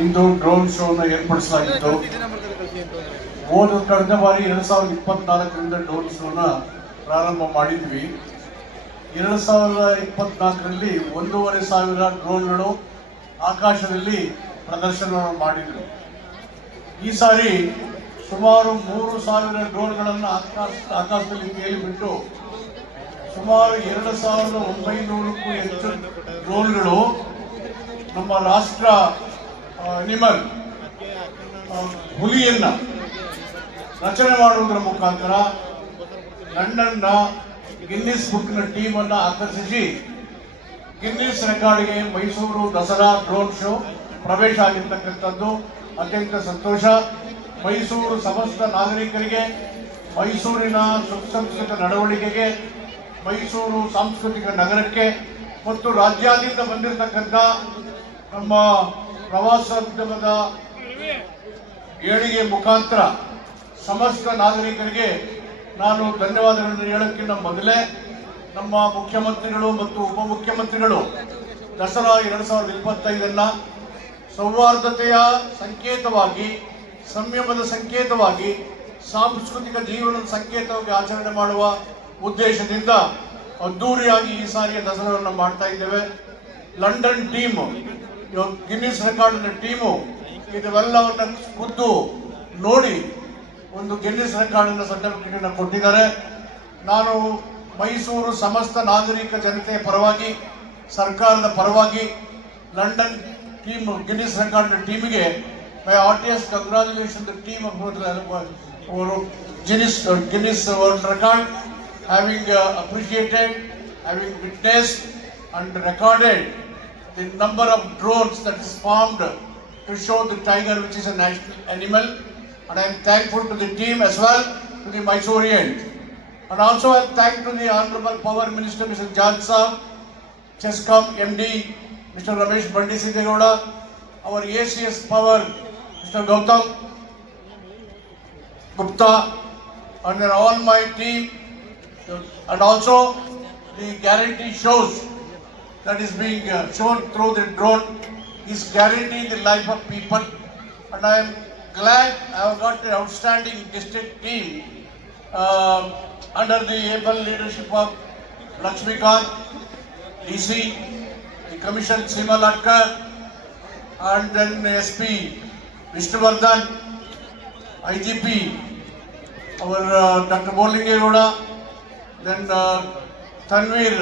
ಇಂದು drone ಶೋನ ಏರ್ಪಡಿಸಲಾಗಿತ್ತು. ಕಳೆದ ಬಾರಿ 2024ರಿಂದ ಡ್ರೋನ್ ಶೋನ ಪ್ರಾರಂಭ ಮಾಡಿದ್ವಿ. 2024ರಲ್ಲಿ 1,500 ಡ್ರೋನ್ಗಳು ಆಕಾಶದಲ್ಲಿ ಪ್ರದರ್ಶನ ಮಾಡಿದರು. ಈ ಸಾರಿ ಸುಮಾರು 3,000 ಡ್ರೋನ್ಗಳನ್ನು ಆಕಾಶದಲ್ಲಿ ತೇಲಿಬಿಟ್ಟು ಸುಮಾರು 2,900ಕ್ಕೂ ಹೆಚ್ಚು ಡ್ರೋನ್ಗಳು ನಮ್ಮ ರಾಷ್ಟ್ರ ಅನಿಮಲ್ ಹುಲಿಯನ್ನ ರಚನೆ ಮಾಡುವುದರ ಮುಖಾಂತರ ಲಂಡನ್ನ ಗಿನ್ನಿಸ್ ಬುಕ್ನ ಟೀಮ್ ಅನ್ನು ಆಕರ್ಷಿಸಿ ಗಿನ್ನಿಸ್ ರೆಕಾರ್ಡ್ಗೆ ಮೈಸೂರು ದಸರಾ ಡ್ರೋನ್ ಶೋ ಪ್ರವೇಶ ಆಗಿರ್ತಕ್ಕಂಥದ್ದು ಅತ್ಯಂತ ಸಂತೋಷ. ಮೈಸೂರು ಸಮಸ್ತ ನಾಗರಿಕರಿಗೆ, ಮೈಸೂರಿನ ಸುಸಂಸ್ಕೃತ ನಡವಳಿಕೆಗೆ, ಮೈಸೂರು ಸಾಂಸ್ಕೃತಿಕ ನಗರಕ್ಕೆ ಮತ್ತು ರಾಜ್ಯಾದ್ಯಂತ ಬಂದಿರತಕ್ಕಂಥ ನಮ್ಮ ಪ್ರವಾಸೋದ್ಯಮದ ಏಳಿಗೆ ಮುಖಾಂತರ ಸಮಸ್ತ ನಾಗರಿಕರಿಗೆ ನಾನು ಧನ್ಯವಾದಗಳನ್ನು ಹೇಳೋಕ್ಕಿಂತ ಮೊದಲೇ ನಮ್ಮ ಮುಖ್ಯಮಂತ್ರಿಗಳು ಮತ್ತು ಉಪಮುಖ್ಯಮಂತ್ರಿಗಳು ದಸರಾ 2025 ಸೌಹಾರ್ದತೆಯ ಸಂಕೇತವಾಗಿ, ಸಂಯಮದ ಸಂಕೇತವಾಗಿ, ಸಾಂಸ್ಕೃತಿಕ ಜೀವನದ ಸಂಕೇತವಾಗಿ ಆಚರಣೆ ಮಾಡುವ ಉದ್ದೇಶದಿಂದ ಅದ್ದೂರಿಯಾಗಿ ಈ ಸಾರಿಯ ದಸರಾವನ್ನು ಮಾಡ್ತಾ ಇದ್ದೇವೆ. ಲಂಡನ್ ಟೀಮು, ಗಿನ್ನಿಸ್ ರೆಕಾರ್ಡ್ನ ಟೀಮು ಇದೆಲ್ಲವನ್ನ ಖುದ್ದು ನೋಡಿ ಒಂದು ಗಿನ್ನಿಸ್ ರೆಕಾರ್ಡ್ನ ಸರ್ಟಿಫಿಕೇಟ್ ಕೊಟ್ಟಿದ್ದಾರೆ. ನಾನು ಮೈಸೂರು ಸಮಸ್ತ ನಾಗರಿಕ ಜನತೆಯ ಪರವಾಗಿ, ಸರ್ಕಾರದ ಪರವಾಗಿ ಲಂಡನ್ ಟೀಮ್ ಗಿನ್ನಿಸ್ ರೆಕಾರ್ಡ್ನ ಟೀಮಿಗೆ my heartiest congratulation the team of Guinness World Record, having appreciated, having witnessed and recorded the number of drones that is formed to show the tiger, which is a national animal, and I am thankful to the team as well, to the Mysoreans, and also I thank to the Honorable Power Minister Mr. George Saab, Chescom MD Mr. Ramesh Bandisidegowda, our ACS Power Mr. Gautam Gupta, and then all my team, and also the guarantee shows that is being shown through the drone is guaranteeing the life of people, and I am glad I have got an outstanding district team under the able leadership of Lakshmikant, DC, the Commissioner Seema Latkar, and then SP Vishnuvardhan, IGP our Dr. Bolingegowda, then Tanveer